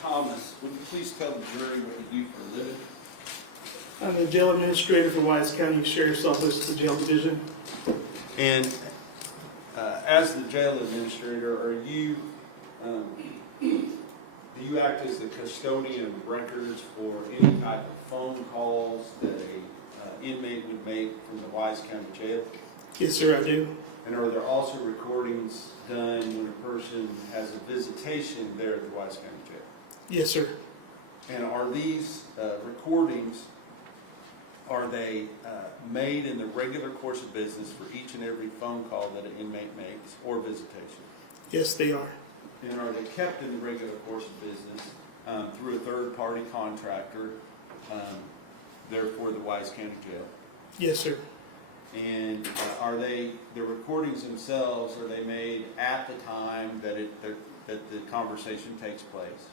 Thomas, would you please tell the jury what you do for a living? I'm the jail administrator for Wise County Sheriff's Office, the jail division. And as the jail administrator, are you, do you act as the custodian of records for any type of phone calls that a inmate would make from the Wise County Jail? Yes, sir, I do. And are there also recordings done when a person has a visitation there at the Wise County Jail? Yes, sir. And are these recordings, are they made in the regular course of business for each and every phone call that an inmate makes or visitation? Yes, they are. And are they kept in the regular course of business through a third-party contractor, therefore the Wise County Jail? Yes, sir. And are they, the recordings themselves, are they made at the time that that the conversation takes place?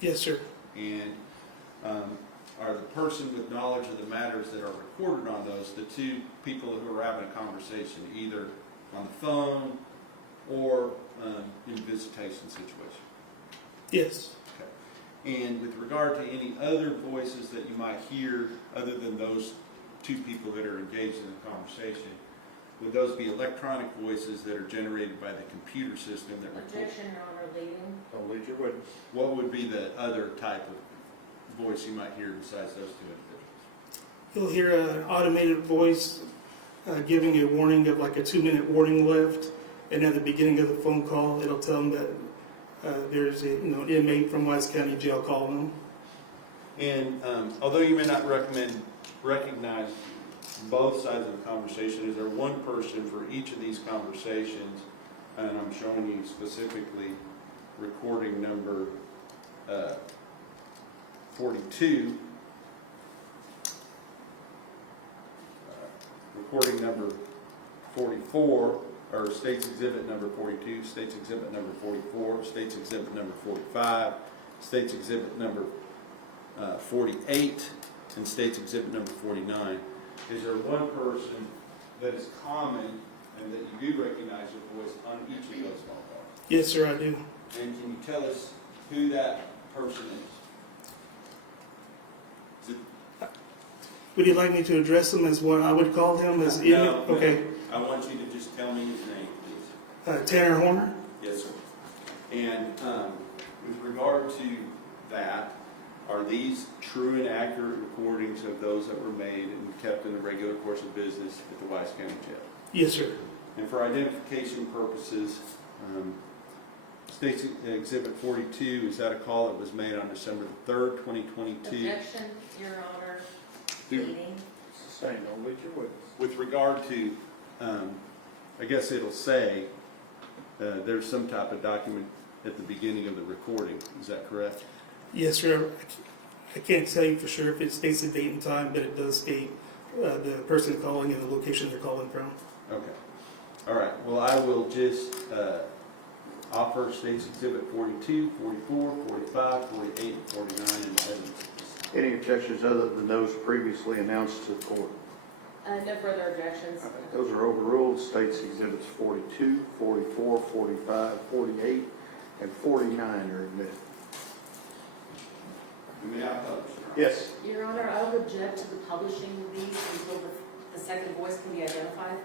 Yes, sir. And are the person with knowledge of the matters that are recorded on those the two people who are having a conversation, either on the phone or in a visitation situation? Yes. Okay. And with regard to any other voices that you might hear other than those two people that are engaged in the conversation, would those be electronic voices that are generated by the computer system that records? Objection, Your Honor, leading. Don't lead your witness. What would be the other type of voice you might hear besides those two individuals? You'll hear an automated voice giving a warning of like a 2-minute warning left. And at the beginning of the phone call, it'll tell them that there's a inmate from Wise County Jail calling them. And although you may not recognize both sides of the conversation, is there one person for each of these conversations? And I'm showing you specifically recording number 42, recording number 44, or State's Exhibit number 42, State's Exhibit number 44, State's Exhibit number 45, State's Exhibit number 48, and State's Exhibit number 49. Is there one person that is common and that you do recognize your voice on each of those phone calls? Yes, sir, I do. And can you tell us who that person is? Would you like me to address him as what I would call him as inmate? No, Okay. I want you to just tell me his name, please. Tanner Horner? Yes, sir. And with regard to that, are these true and accurate recordings of those that were made and kept in the regular course of business at the Wise County Jail? Yes, sir. And for identification purposes, State's Exhibit 42, is that a call that was made on December 3rd, 2022? Objection, Your Honor, leading. It's the same. Don't lead your witness. With regard to, I guess it'll say there's some type of document at the beginning of the recording. Is that correct? Yes, sir. I can't tell you for sure if it states the date and time, but it does state the person calling and the location they're calling from. Okay. All right. Well, I will just offer State's Exhibit 42, 44, 45, 48, 49, and 70. Any objections other than those previously announced to the court? No further objections. All right, those are overruled. State's Exhibits 42, 44, 45, 48, and 49 are admitted. May I publish? Yes. Your Honor, I would object to the publishing of these until the second voice can be identified.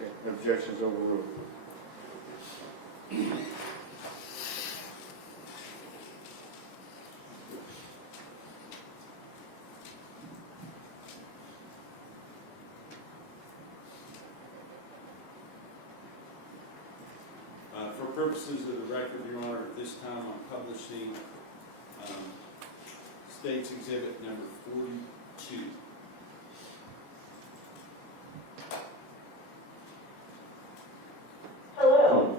Okay. Objections overruled. For purposes of the record, Your Honor, at this time I'm publishing State's Exhibit number 42. Hello.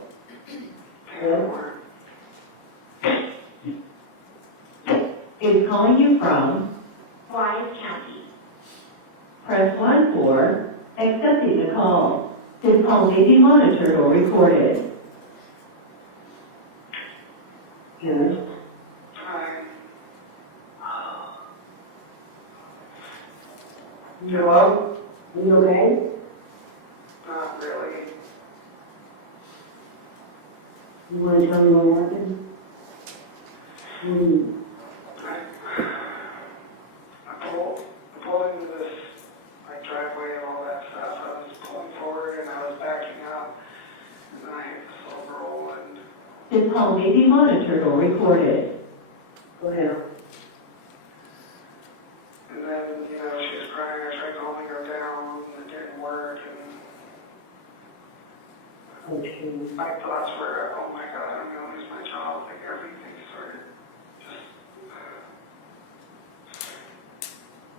Is calling you from Wise County. Press 1 for accepting the call. This call may be monitored or recorded. Yes. Hi. Hello? You okay? Not really. You want to tell me what happened? This call may be monitored or recorded. Go ahead. And then, you know, she was crying, I tried calming her down, and it didn't work, and Okay. my thoughts were, oh my God, I'm gonna lose my job, like everything started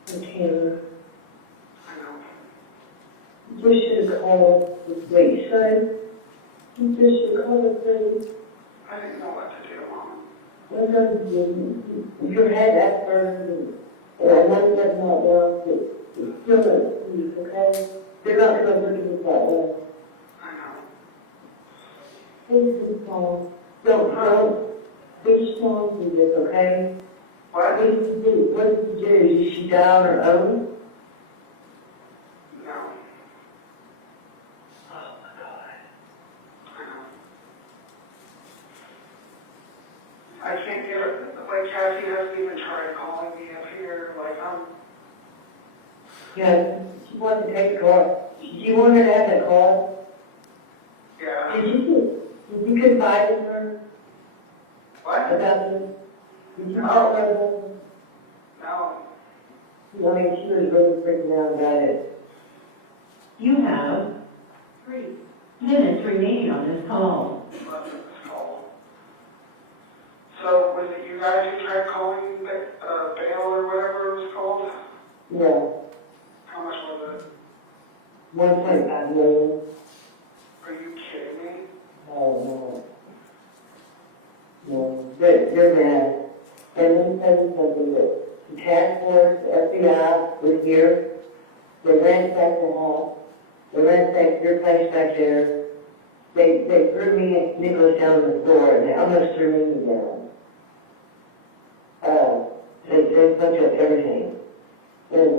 just, Okay. I know. You should call the police, son. You should call the police. I didn't know what to do, Mom. What does your head at first, and I know that's not wrong, but still don't please, okay? They're not going to look at it that way. I know. Please be calm. Don't be strong with this, okay? What? What did you do? Did she die on her own? No. Oh my God. I know. I can't get her, like Cassie hasn't even tried calling me up here, like Yeah, she wanted to take the car. Do you want her to have that car? yeah. Did you confide in her What? about this? Did you tell her about this? No. I mean, she was really freaking out about it. You have 3 minutes remaining on this call. Left this call. So was it you guys who tried calling bail or whatever it was called? Yeah, How much was it? 1.5 million. Are you kidding me? No. They're bad. And let me tell you something, that the task force, the FBI was here. They ransacked the house. They ransacked your place back there. They threw me and Nicholas down on the floor, and they almost threw me down. They fucked up everything. And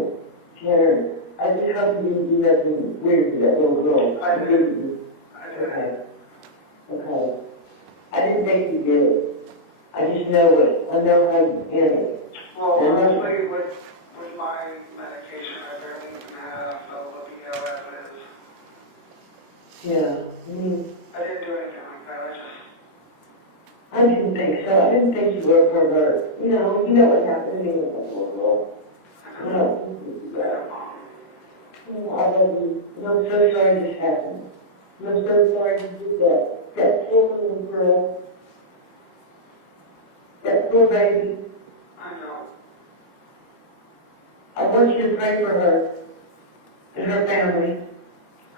Karen, I just hope you didn't do nothing weird to that little girl. I did. I did. Okay. Okay. I didn't think you did it. I just know it. I know how you handle it. Well, honestly, with my medication, I barely even have a libido as is. Yeah. I didn't do anything like that. I didn't think so. I didn't think you were a pervert. You know what happened to me with that little girl. I I know. don't think you did that. I love you. And I'm so sorry this happened. And I'm so sorry you did that. That poor little girl. That poor baby. I know. I want you to pray for her and her family.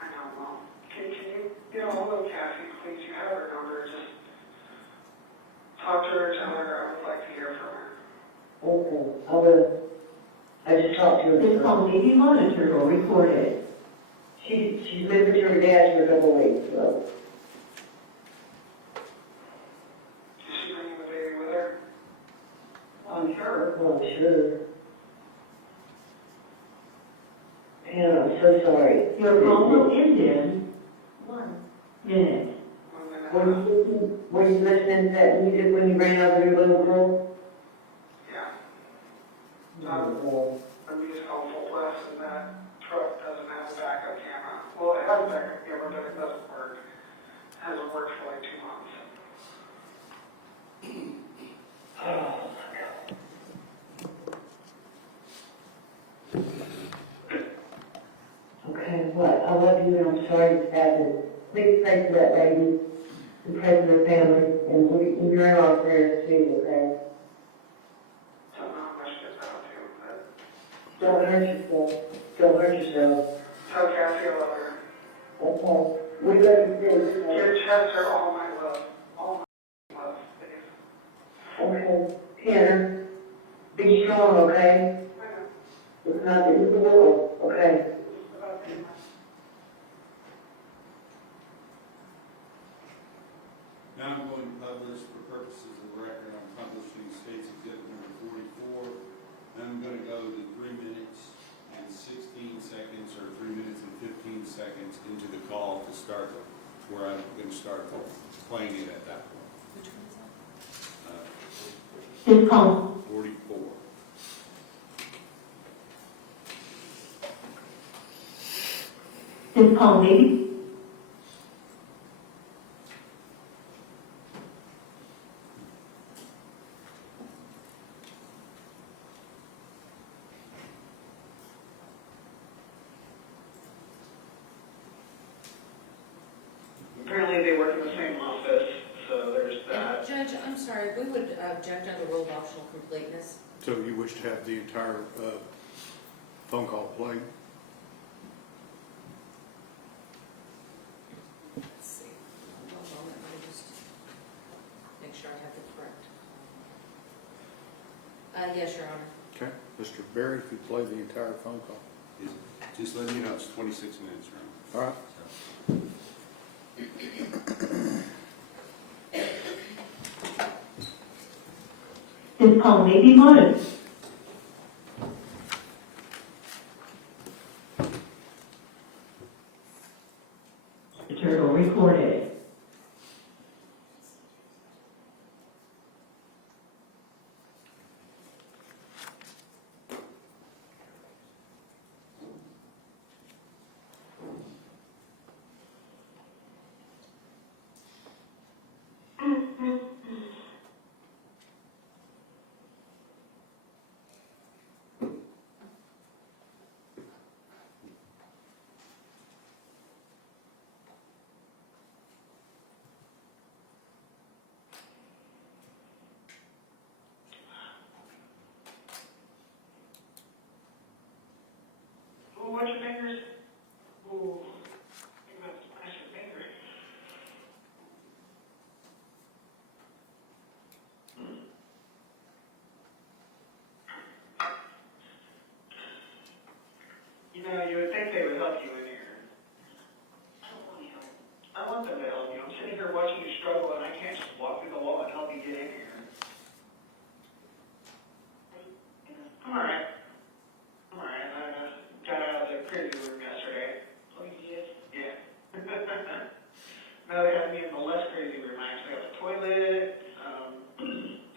I know, Mom. Can you get a hold of Cassie, please? You have her number. Just talk to her, tell her I would like to hear from her. Okay, I will. I just talked to her. This call may be monitored or recorded. She's lived with her dad for a couple of weeks, so. Is she bringing the baby with her? I'm sure. Well, sure. And I'm so sorry. Your call will end in 1 minute. 1 minute. Were you listening to that music when you ran over your little girl? Yeah. The music on full blast and that truck doesn't have a backup camera. Well, it has a backup camera, but it doesn't work. It hasn't worked for like 2 months. Oh, okay, well, I love you and I'm sorry this happened. Please pray for that baby and pray for their family and you're in our prayers too, okay? Don't know how much to get out to, but Don't hurt yourself. Don't hurt yourself. tell Cassie I love her. Okay. We love you too. Give Chester all my love. All my love, please. Okay. Tanner, be strong, okay? I know. It's not the end of the world, okay? About that. Now I'm going to publish, for purposes of the record, I'm publishing State's Exhibit number 44. I'm going to go to 3 minutes and 16 seconds, or 3 minutes and 15 seconds into the call to start where I'm going to start playing it at that point. Which one is that? This call. 44. This call may be sorry, we would object under rule of optional completeness. So you wish to have the entire phone call played? Let's see. One moment, let me just make sure I have the correct. Yes, Your Honor. Okay. Mr. Berry, if you play the entire phone call. Just letting you know, it's 26 minutes, right? All right. This call may be monitored. Monitored or recorded. Ooh, watch your fingers. Ooh, think about smash your finger. You know, you would think they would help you in here. I don't want to help. I want them to help you. I'm sitting here watching you struggle, and I can't just walk through the wall and help you get in here. I'm all right. I'm all right. I got out of the crazy room yesterday. Oh, you did? Yeah. No, they had me in the less crazy room. I actually have a toilet.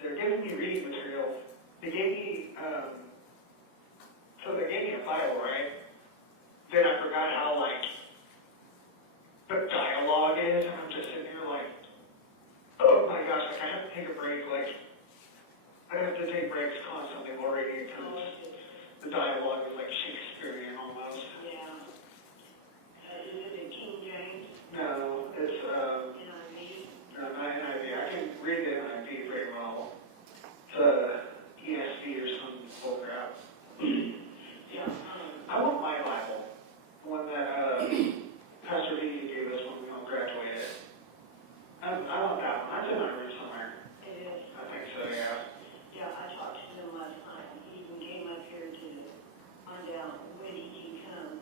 They're giving me reading material. They gave me, so they gave me a Bible, right? Then I forgot how, like, the dialogue is, and I'm just sitting here like, oh my gosh, like, I have to take a break, like, I have to take breaks constantly already, because the dialogue is like Shakespearean almost. Yeah. Is it in King James? No, it's, NIV? no, not NIV. I can read the NIV very well. It's, ESV or some bullcrap. Yeah. I want my Bible, one that, Pastor V gave us when we all graduated. I want that one. That's in my room somewhere. It is. I think so, yeah. Yeah, I talked to him last night. He even came up here to find out when he can come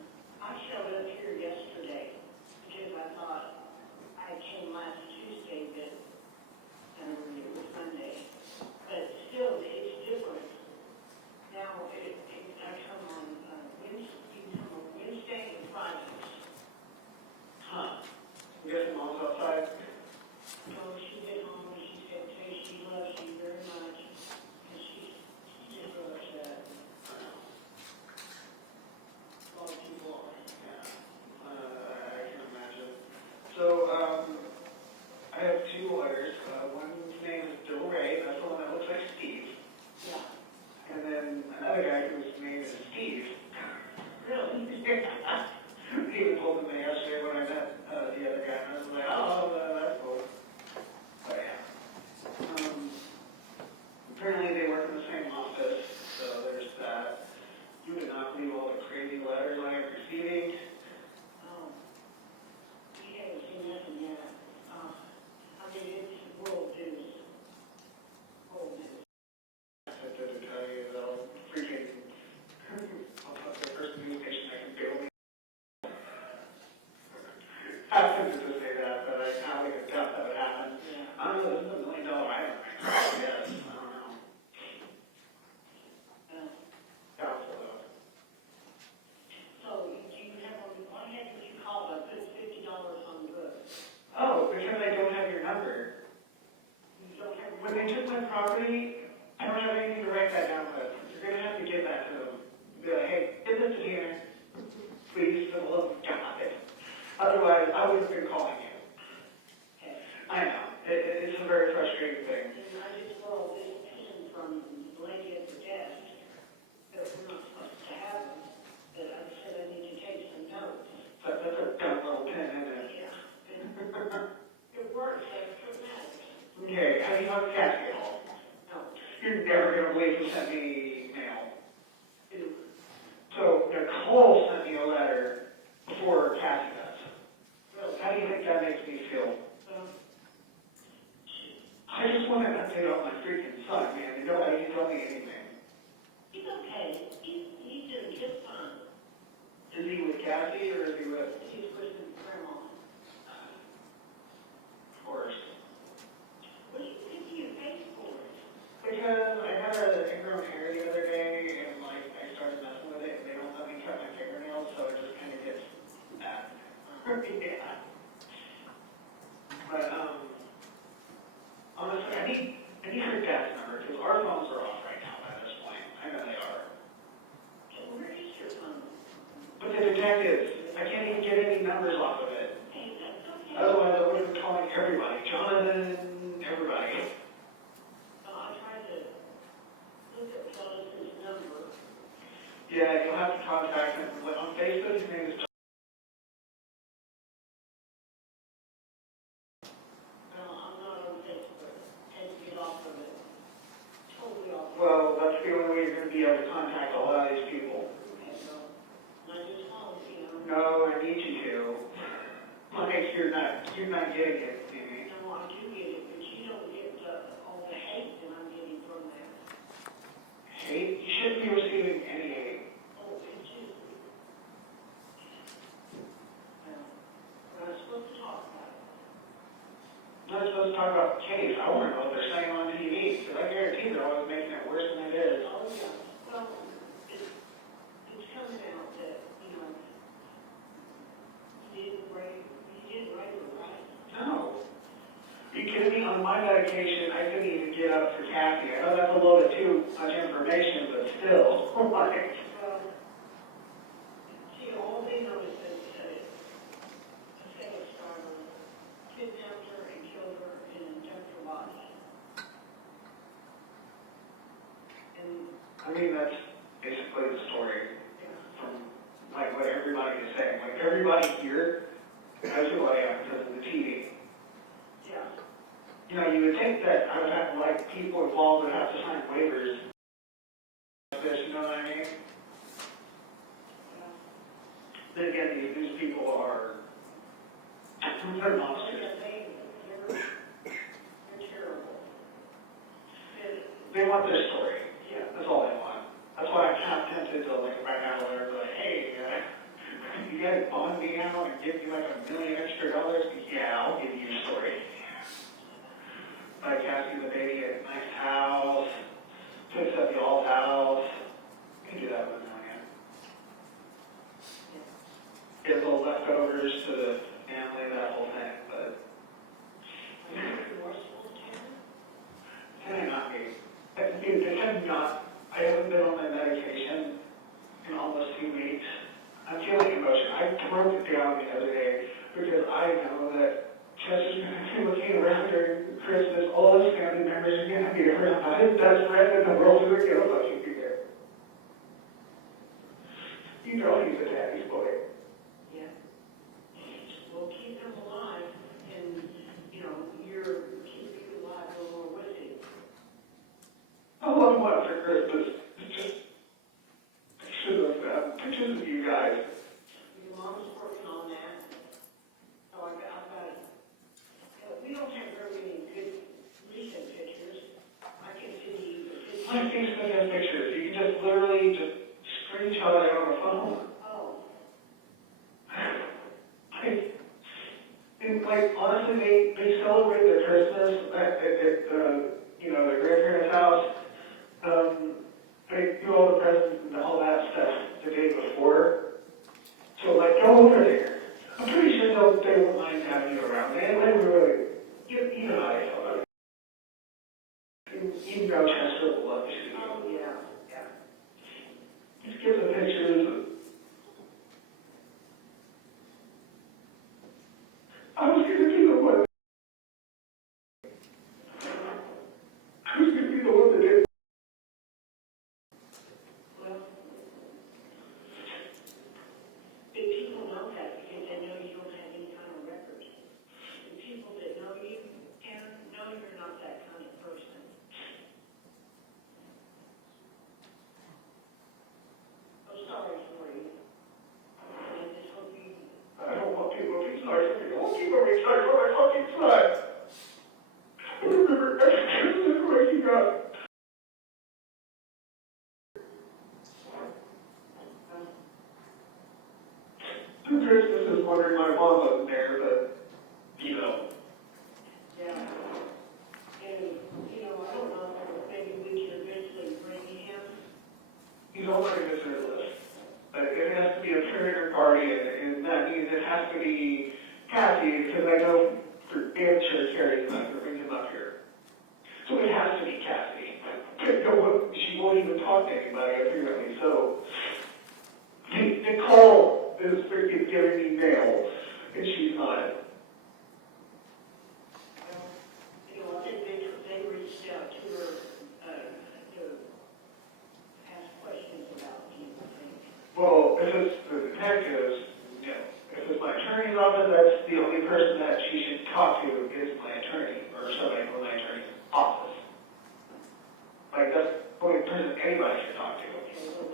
never gonna believe who sent me mail. So Nicole sent me a letter before Cassie does. How do you think that makes me feel? I just want to update on my freaking son, man. Nobody can tell me anything. He's okay. He's doing just fine. Is he with Cassie or is he with? He's with his grandma. Of course. What do you think you paid for it? Because I had an ingrown hair the other day and like I started messing with it and they don't let me cut my fingernails, so it just kind of gets bad. Yeah. But honestly, I need her dad's number because our phones are off right now by this point. I know they are. So where is your phone? But the detectives, I can't even get any numbers off of it. Hey, that's okay. Otherwise, I would have been calling everybody. Jonathan, everybody. I tried to look at Jonathan's number. Yeah, you'll have to contact him. On Facebook, his name is Jonathan. Well, I'm not on Facebook. Had to get off of it. Totally off. Well, that's the only way you're going to be able to contact a lot of these people. Okay, so I just called you. No, I need you to. Like, you're not getting it, Amy. No, I do get it, but you don't get all the hate that I'm getting from that. Hate? You shouldn't be receiving any hate. Oh, it's just. Well, we're not supposed to talk about it. I'm not supposed to talk about the case. I want to know what they're saying on TV, because I guarantee they're always making it worse than it is. Oh, yeah. Well, it's coming out that, you didn't write it right. No. Are you kidding me? On my medication, I couldn't even get up for Kathy. I know that's a load of too much information, but still. Like, Well, see, all they know is that a sex starter kidnapped her and killed her and then dumped her body. And, I mean, that's basically the story from, like, what everybody is saying. Like, everybody here knows who I am because of the TV. yeah. You would think that I would have, like, people involved would have to sign waivers. This, you know what I mean? Then again, these people are, they're monsters. They're terrible. They want their story. Yeah, that's all they want. That's why I'm kind of tempted to, like, write out a letter, like, hey, you guys bond me out and give me like $1 million extra? Yeah, I'll give you your story. Like asking the baby at a nice house, fix up y'all's house. You can do that with $1 million. Give little leftovers to the family, that whole thing, but can I not be? Dude, they have not. I haven't been on my medication in almost 2 weeks. I'm feeling emotion. I broke it down the other day because I know that Chester's going to be looking around during Christmas. All his family members are going to be around. His best friend in the world is going to fucking be there. You know he's a daddy's boy. Yeah. Well, keep him alive, and, you're keeping him alive along with him. I love him up for Christmas. It's just pictures of pictures of you guys. Your mom's working on that. So I've got it. We don't have very many good recent pictures. I can send you the pictures. My Facebook has pictures. You can just literally just screenshot it on the phone. Oh. Like, honestly, they celebrate their Christmas at their grandparents' house. They do all the presents and all that stuff the day before. So, like, go over there. I'm pretty sure they won't mind having you around. They really, you know how they feel about it. You know Chester will love to see you. Oh, yeah. Just give them pictures. I was going to be the one. I was going to be the one that did. Well, if people know that because they know you don't have any kind of record. The people that know you, Aaron, know wondering why mom wasn't there, but, you know. Yeah. And, you know, I don't know, maybe we can eventually bring him. He's on my visitor list. But it has to be a third party, and that means it has to be Kathy, because I know for damn sure Carrie's not gonna bring him up here. So it has to be Kathy. She won't even talk to anybody apparently, so. Nicole is freaking giving me mail, and she's not. You know, I think they reached out to her, to ask questions about him, I think. Well, if it's the detectives, you know, if it's my attorney's office, that's the only person that she should talk to is my attorney, or somebody from my attorney's office. Like, that's the only person anybody should talk to,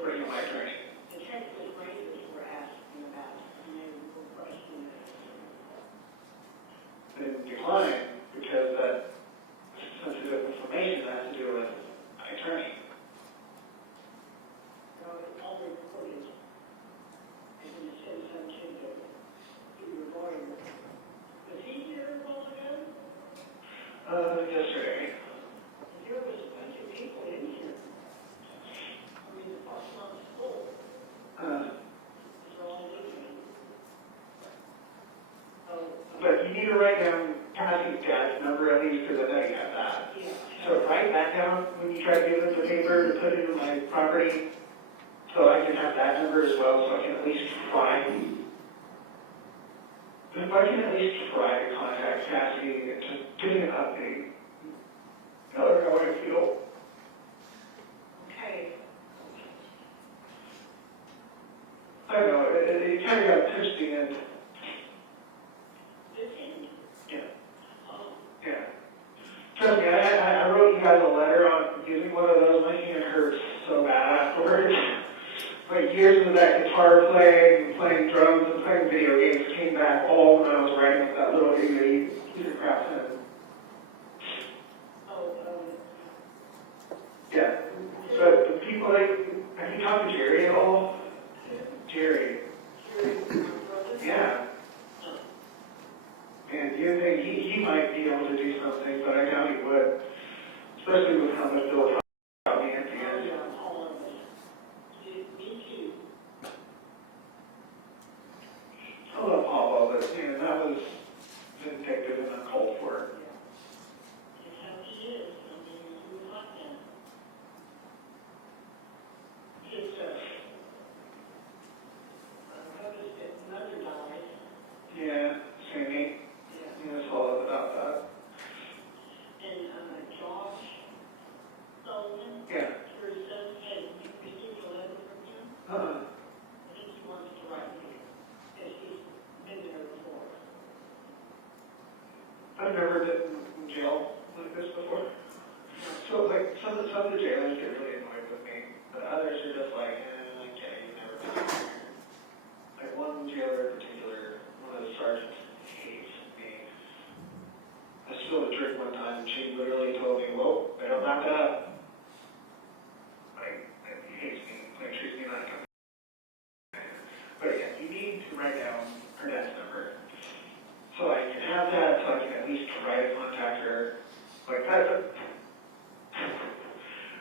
pretty much my attorney. The Texas Rangers were asking about it, and they were questioning it. Then decline, because that sensitive information has to do with my attorney. So it's all recorded. And then it says something to your lawyer. Was he here a while ago? Yesterday. There was a bunch of people in here. I mean, the parking lot was full. It's all leaving. Oh, But you need to write down Cassie's dad's number at least, because I know you have that. yeah. So write that down when you try to give them the paper to put it in my property, so I can have that number as well, so I can at least try. If I can at least try to contact Cassie and just give me an update, tell her how I feel. Okay. I know, it kind of got pushed the end. This end. Yeah. Oh, Yeah. Trust me, I wrote you guys a letter on using one of those. My hand hurts so bad afterwards. Like years of that guitar playing, playing drums, and playing video games came back all when I was writing with that little itty piece of crap pen. oh, Yeah. But the people like, have you talked to Jerry at all? Jerry. Jerry, my brother? Yeah. And you think he might be able to do something, but I doubt he would. Especially with how much Bill talked about me at the Oh, end. yeah, all of us. Me too. I love Papa, but man, that was vindictive and uncalled for. That's how he is. I mean, he was like that. His, I noticed that mother died. Yeah, Sammy. Yeah. Yeah, I saw about that. And, Josh Sullivan, Yeah. your son, had you received a letter from him? Uh-huh. I think he wants to write me, because he's been there before. I've never been in jail like this before. So like some of the jailers get really annoyed with me, but others are just like, okay, you've never been here. Like one jailer in particular, one of the sergeants hates me. I spilled a drink one time and she literally told me, whoa, better back up. Like, he hates me, like treats me like a. But again, you need to write down her dad's number. So I can have that, so I can at least try to contact her. Like that,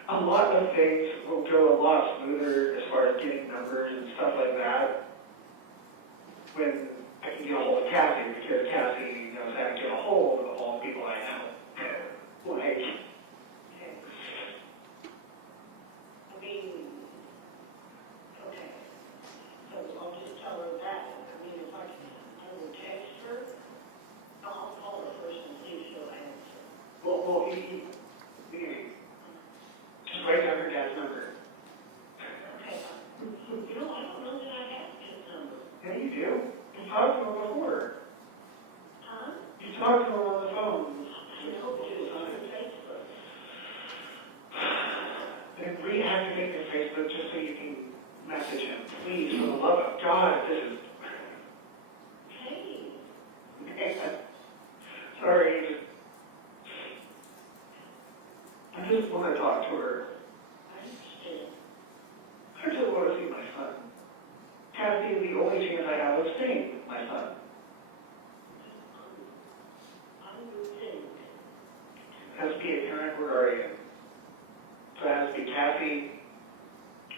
a lot of things will go a lot smoother as far as getting numbers and stuff like that when I can get a hold of Cassie, because Cassie knows how to get a hold of all the people I know. Like, Okay. I mean, okay. So I'll just tell her that. I mean, if I will text her, I'll call her first and see if she'll answer. well, just write down her dad's number. Okay. You know, I don't know that I have his number. Yeah, you do. You talked to him before. Huh? You talked to him on the phone. I know, but it's on Facebook. Then reactivate your Facebook just so you can message him. Please, for the love of God, this is. Hey. Man, sorry. I just want to talk to her. I understand. I just want to see my son. Kathy is the only chance I have of seeing my son.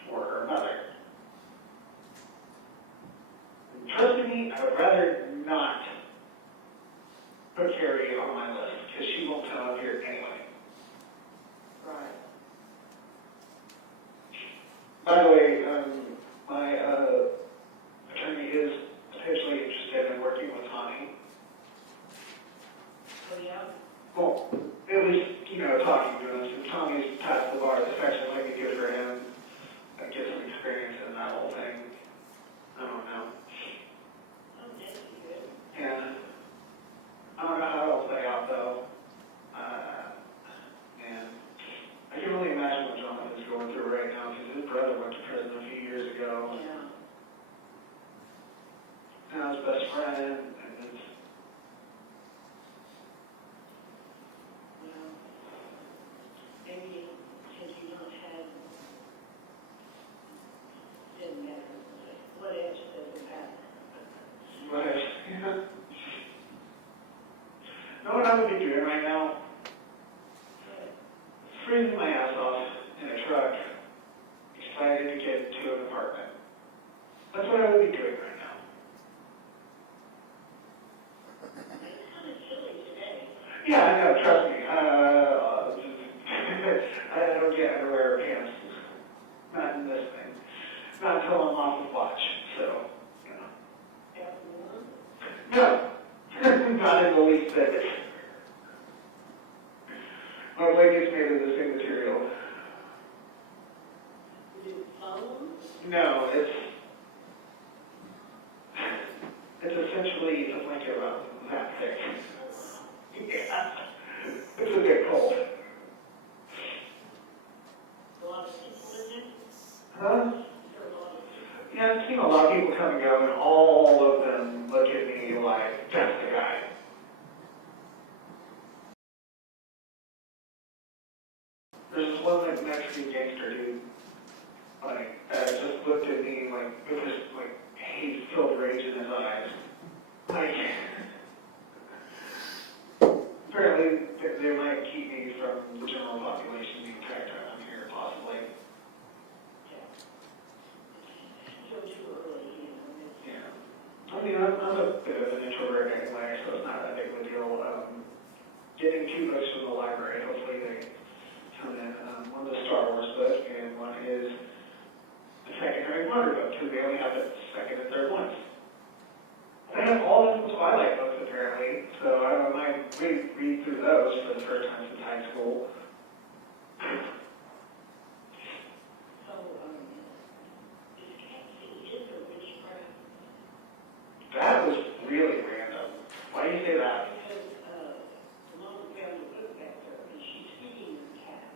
for her mother. And trust me, I would rather not put Carrie on my list, because she won't come up here anyway. Right. By the way, my attorney is potentially interested in working with Tommy. Oh, yeah? Well, at least, talking to him, since Tommy's passed the bar, this actually might be good for him. Get some experience in that whole thing. I don't know. Oh, that's good. Yeah. I don't know how it'll play out, though. And I can only imagine what Jonathan's going through right now, because his brother went to prison a few years ago. Yeah. Now his best friend, and it's, Well, maybe since you don't have, doesn't matter, what else doesn't matter. but, yeah. Know what I would be doing right now? Freezing my ass off in a truck, excited to get to an apartment. That's what I would be doing right now. It's kind of chilly today. Yeah, I know, trust me. I don't get underwear or pants. Not in this thing. Not until I'm off the watch, so, After work, No, not in the least bit. My blanket's made of the same material. is it foam? No, it's essentially a blanket about that thick. Yeah, it's a bit cold. A lot of people in there? Huh? There are a lot of people. Yeah, I've seen a lot of people come and go, and all of them look at me like, that's the guy. There's this one like Mexican gangster dude, just looked at me like with this hate-filled rage in his eyes. Apparently they might keep me from the general population the entire time I'm here, possibly. So too early, Yeah. I mean, I'm a bit of an introvert anyway, so it's not that big of a deal. Getting 2 books from the library, hopefully they come in. One is a Star Wars book, and one is the second Harry Potter book, because they only have the second and third ones. They have all of the Twilight books, apparently, so I might read through those for the first time since high school. So, is Cassie is a witchcraft? That was really random. Why do you say that? Because, the mom found a book back there, and she's feeding her cat,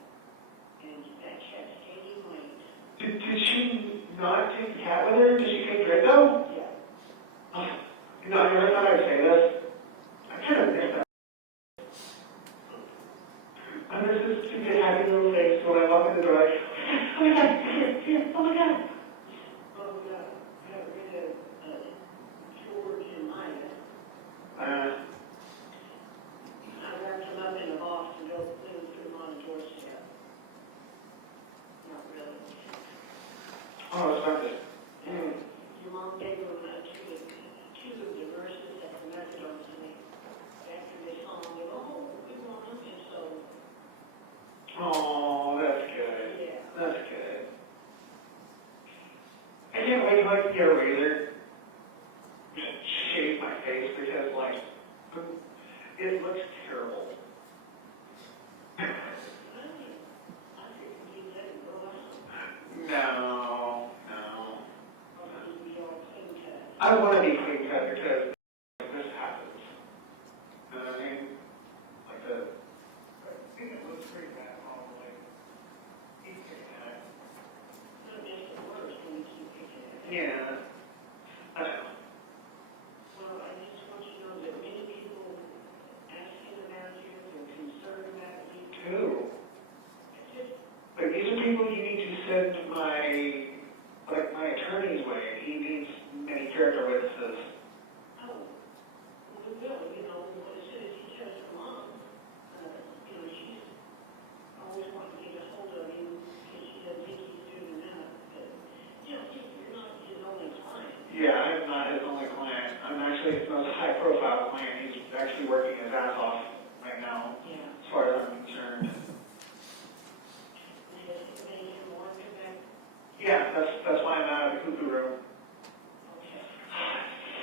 and that cat's gaining weight. Did she not take the cat with her? Did she take Draco? Yeah. I never thought I'd say this. I kind of miss that. I miss this stupid happy little face when I walk in the door. Oh my God, here, oh my God. Well, we got rid of, George and Maya. I wrapped them up in a box and go, put them on the doorstep. Not really. Oh, it's not this. Your mom gave them two of the nurses at the methadone clinic. After they saw them, they go, oh, we want them, and so, Oh, that's good. yeah. That's good. I can't wait till I can get a razor. Just shave my face because, it looks terrible. I think we let it go out. No. Or we all clean cut. I want to be clean cut because this happens. You know what I mean? I think it looks pretty bad, probably. Keep picking at it. Not just the worst when we keep picking at it. Yeah. I know. Well, I just want you to know that many people asking about you and concerned about you. Who? It's just, These are people you need to send my attorney's way. He needs many character witnesses. oh, well, we will, as soon as he tells her mom, she's always wanting to get a hold of him because she doesn't think he's doing enough. But actually the most high-profile client. He's actually working his ass off right now, Yeah. as far as I'm concerned. Has it made him more connected? Yeah, that's why I'm out of the cuckoo room. Okay.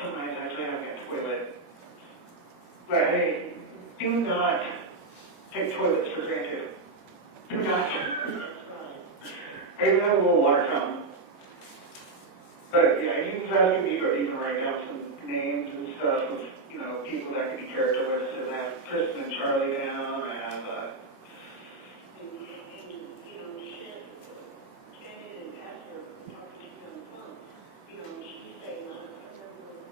So nice actually having a toilet. But hey, do not take toilets for granted. Do not. That's right. I even have a little water fountain. But yeah, he was asking me to even write down some names and stuff of, people that could be character witnesses. I have Kristen and Charlie down. I have, And, Shannon and Pastor talking to you on the phone, she's saying, I remember,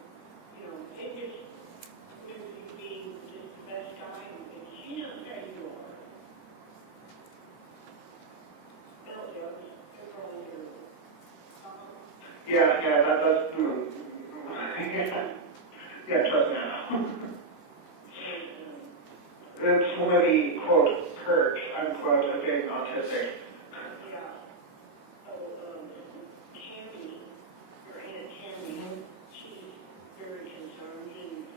it just, remember you being just the best guy, and she knows how you are. Now, they're all your, yeah, that's, yeah, trust me. It's one of the, quote, perks, unquote, of being autistic. yeah. Oh, Tammy, your Aunt Tammy, she's very concerned, and,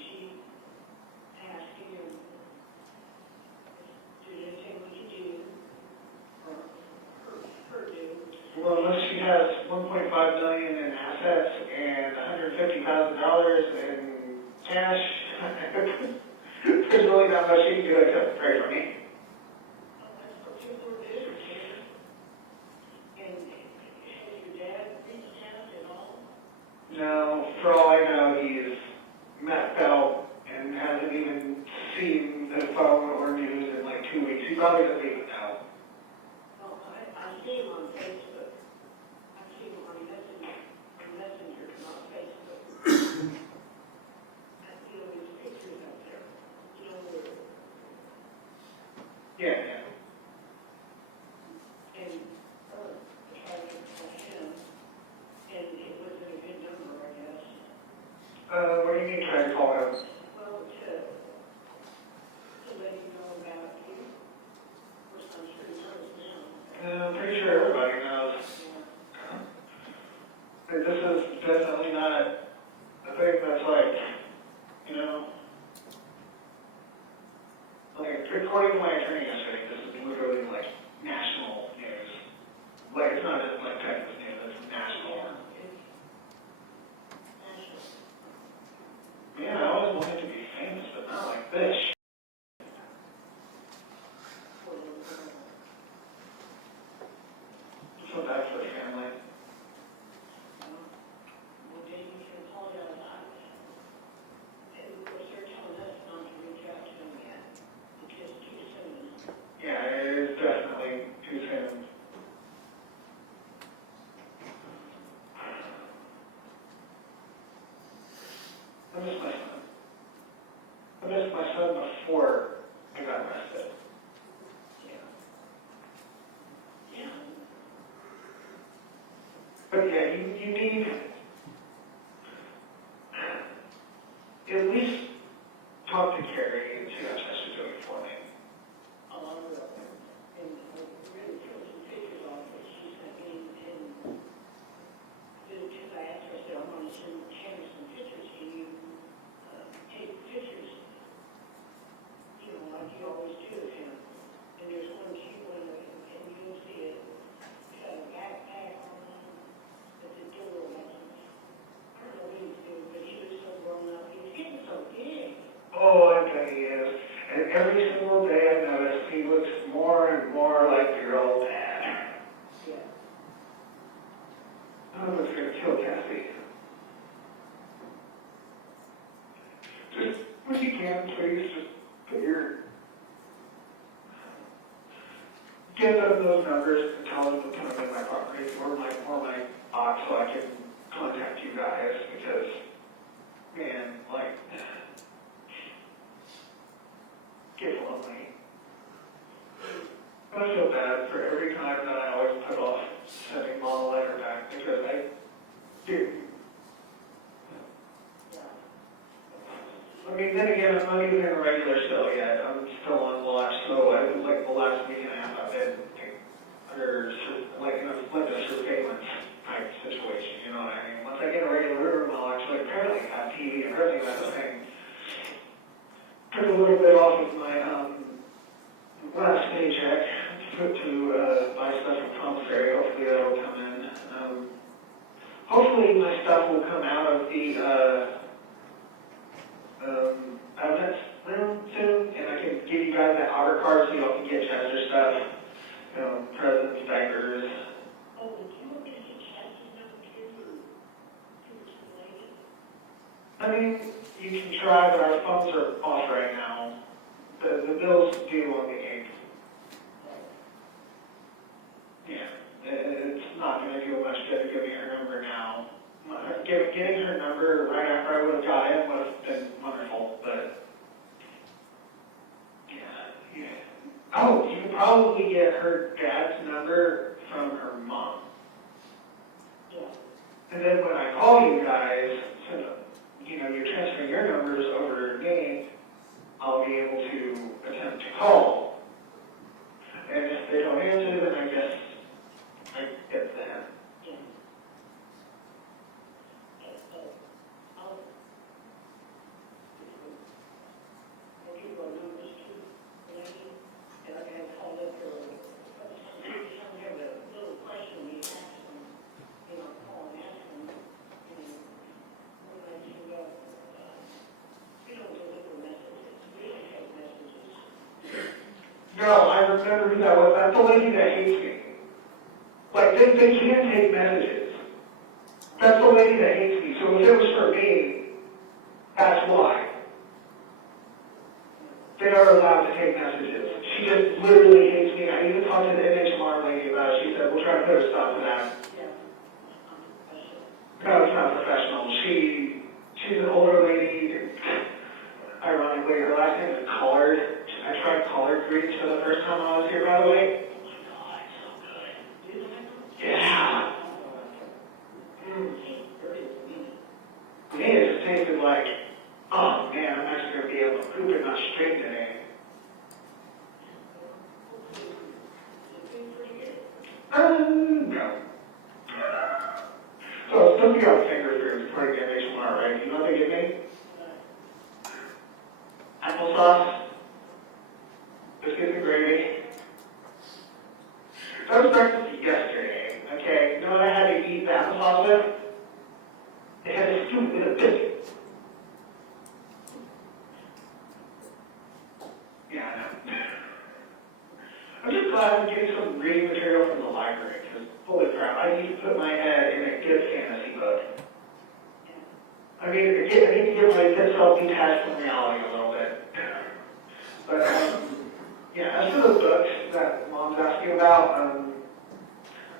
she asked you, is there anything we can do, or her do? Well, unless she has $1.5 million in assets and $150,000 in cash, there's really not much she can do except pray for me. Oh, that's what people are doing, Tammy. And has your dad reached out at all? No, for all I know, he's messed out and hasn't even seen the phone or news in like 2 weeks. He probably doesn't even know. Oh, I see him on Facebook. I see him on Messenger, not Facebook. I see all his pictures up there. Where, Yeah. and, tried to call him, and it wasn't a good number, I guess. What do you mean trying to call him? Well, to let you know about you. Of course, I'm sure he knows now. I'm pretty sure everybody knows. Yeah. That this is definitely not a thing that's like, like, according to my attorney yesterday, this is literally like national news. Like, it's not just like Texas news, it's national. It's national. Man, I always wanted to be famous, but not like this. I feel bad for the family. Well, Dave, you can apologize. And of course, they're telling us not to reach out to them yet, because too soon. Yeah, it is definitely too soon. I miss my son. I missed my son before I got arrested. Yeah. Yeah. But yeah, you need at least talk to Carrie and see how she's doing for me. Oh, I will. And I really took some pictures off that she sent me, and because I asked her, I said, I'm going to send Shannon some pictures. Can you take pictures, like you always do of him? And there's one cute one, and you'll see it. It's got a backpack on that's adorable. I don't know what he's doing, but he looks so grown up. He's getting so big. Oh, I bet he is. And every single day I notice he looks more and more like your old dad. Yeah. Oh, it's going to kill Cassie. Just, when you can, please, just put give them those numbers and tell them to put them in my property or my box so I can contact you guys because, man, like, get lonely. I feel bad for every time that I always put off sending Mom a letter back because I do. I mean, then again, I'm not even in a regular cell yet. I'm still on watch, so I was like the last week and a half I've been under like in a surveillance type situation. You know what I mean? Once I get a regular room, I'll actually apparently have that's the thing. Took a little bit off of my, last paycheck to buy stuff from commissary. Hopefully that'll come in. Hopefully my stuff will come out of the, evidence room soon, and I can give you guys that order card so y'all can get Chester stuff, presents, diapers. Oh, would you look at the chassis number two or related? I mean, you can try, but our phones are off right now. The bill's due on the 8th. Yeah, it's not going to do much good to give me her number now. Getting her number right after I would have got in would have been wonderful, but yeah. Oh, you can probably get her dad's number from her mom. Yeah. And then when I call you guys, so, you're transferring your numbers over to me, I'll be able to attempt to call. And if they don't answer, then I guess I get that. Yeah. I'll give you our numbers too, Randy, and I can call up for, some have a little question we ask them, call and ask them, and when I do, we don't deliver messages, we don't take messages. No, I remember who that was. That's the lady that hates me. Like, they can't take messages. That's the lady that hates me. So if it was for me, that's why. They are allowed to take messages. She just literally hates me. I even talked to the NHMR lady about it. She said, we'll try to put a stop to that. Yeah. No, it's not professional. She's an older lady. Ironically, her last name is Collard. I tried collard greens for the first time I was here, by the way. Oh my God, it's so good. Yeah. To me, it just tasted like, oh man, I'm actually going to be able to poop and not string today. No. So, something got finger foods before I get make tomorrow, right? You know what they give me? Applesauce, biscuits and gravy. That was breakfast yesterday, okay? You know what I had to eat the applesauce with? They had a scoop with a biscuit. Yeah, I know. I'm just glad I'm getting some reading material from the library, because holy crap, I need to put my head in a good fantasy book. I mean, I need to get myself detached from reality a little bit. But, yeah, as for the books that Mom's asking about,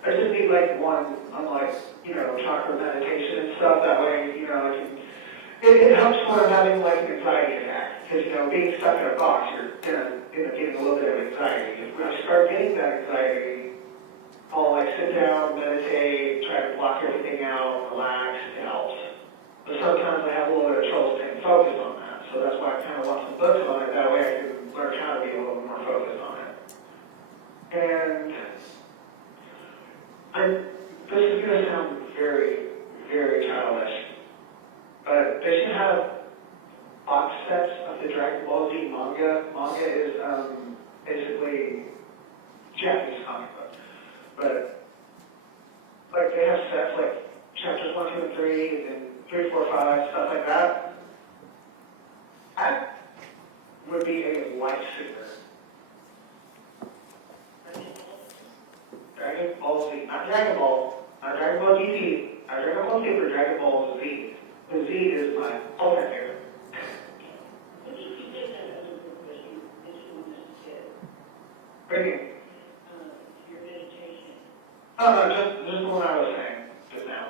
I just need, one on, chakra meditation and stuff. That way, I can... It helps when I'm having, an anxiety attack. Because, being stuck in a box, you're going to end up getting a little bit of anxiety. If I start getting that anxiety, I'll, sit down, meditate, try to block everything out, relax, it helps. But sometimes I have a little bit of trouble staying focused on that. So that's why I kind of want some books on it. That way I can learn how to be a little more focused on it. And this is going to sound very, very childish, but they should have box sets of the Dragon Ball Z manga. Manga is basically Japanese comic book. But they have sets chapters 1, 2, and 3, and then 3, 4, 5, stuff like that. That would be a lifesaver. Dragon Ball Z, not Dragon Ball, not Dragon Ball GT, not Dragon Ball Super, Dragon Ball Z. The Z is my ultimate favorite. What did you say that other book was you want us to get? Bringing. Your meditation. Oh, no, just the one I was saying just now.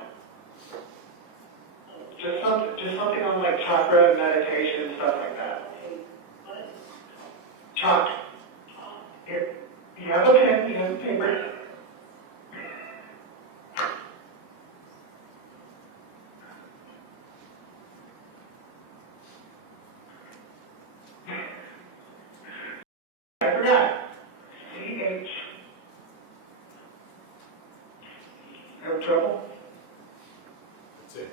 Just something on chakra, meditation, stuff like that. Okay, what? Chalk. Here, you have a pen, you have a paper. I forgot. CH. Have trouble? That's it.